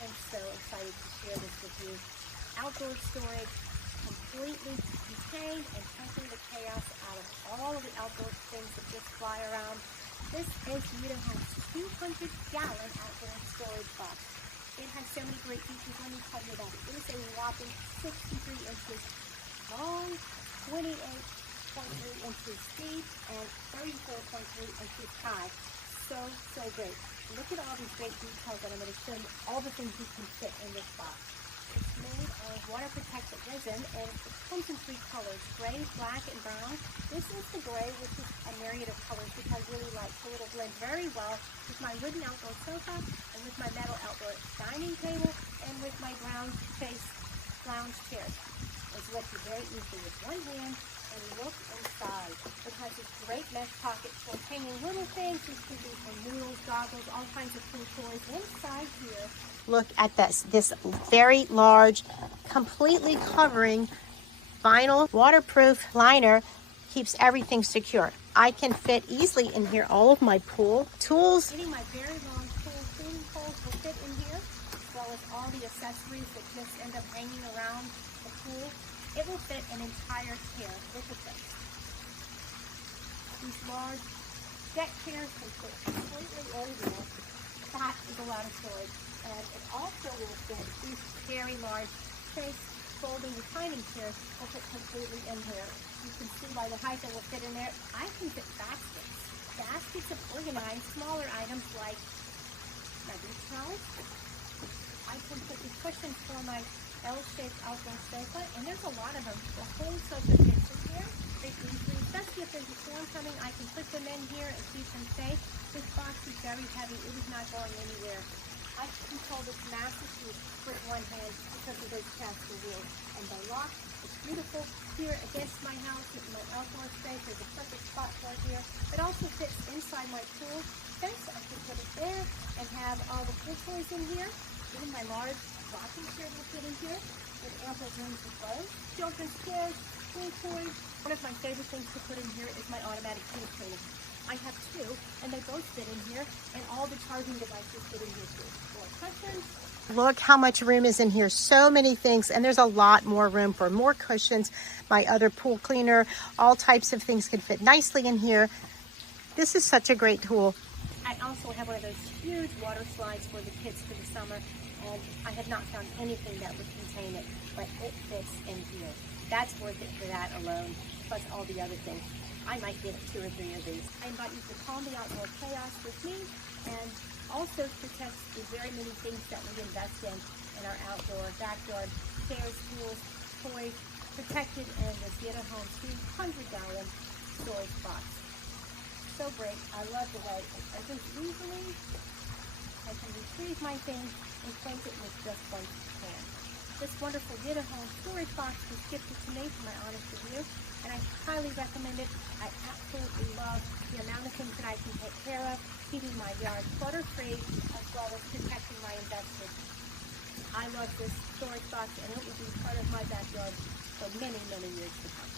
I'm so excited to share this with you. Outdoor storage, completely contained and taking the chaos out of all of the outdoor things that just fly around. This is YitaHome's 200-gallon outdoor storage box. It has so many great features. Let me tell you about it. It is a whopping 63 inches long, 28.3 inches deep, and 34.3 inches high. So great. Look at all these great details that I'm going to show you, all the things you can fit in this box. It's made of water-protected resin, and it comes in 3 colors, gray, black, and brown. This is the gray, which is a myriad of colors, which I really like, so it'll blend very well with my wooden outdoor sofa, and with my metal outdoor dining table, and with my brown-faced lounge chair. It's lifted very easily with one hand, and look inside. It has this great mesh pocket for hanging little things. This could be for noodles, goggles, all kinds of cool toys. Inside here, look at this very large, completely covering vinyl waterproof liner keeps everything secure. I can fit easily in here all of my pool tools. Getting my very long pool cleaning poles will fit in here, as well as all the accessories that just end up hanging around the pool. It will fit an entire chair. Look at this. These large deck chairs can fit completely in here. That is a lot of storage. And it also will fit these very large space folding reclining chairs will fit completely in here. You can see by the height that will fit in there. I can fit baskets. Baskets of organized smaller items like my beach towels. I can put the cushions for my L-shaped outdoor sofa, and there's a lot of them. The whole sofa fits in here. They easily, especially if there's a storm coming, I can put them in here and keep them safe. This box is very heavy. It is not going anywhere. I control this massive piece with one hand because of those caster wheels. And the lock is beautiful here against my house with my outdoor space. There's a perfect spot right here. It also fits inside my pool fence. I can put it there and have all the pool toys in here. Even my large rocking chair will fit in here with ample room for both. Children's chairs, pool toys. One of my favorite things to put in here is my automatic pool cleaner. I have 2, and they both fit in here, and all the charging devices fit in here too. More cushions. Look how much room is in here. So many things, and there's a lot more room for more cushions. My other pool cleaner, all types of things can fit nicely in here. This is such a great tool. I also have one of those huge water slides for the kids for the summer, and I have not found anything that would contain it, but it fits in here. That's worth it for that alone, plus all the other things. I might get 2 or 3 of these. I invite you to calm the outdoor chaos with me, and also protect the very many things that we invest in our outdoor backyard, chairs, tools, toys, protected in this YitaHome 200-gallon storage box. So great. I love the way it opens easily. I can retrieve my things and place it with just one hand. This wonderful YitaHome storage box was gifted to me for my honest review, and I highly recommend it. I absolutely love the amount of things that I can take care of, keeping my yard clutter-free, as well as protecting my investment. I love this storage box, and it will be part of my backyard for many, many years to come.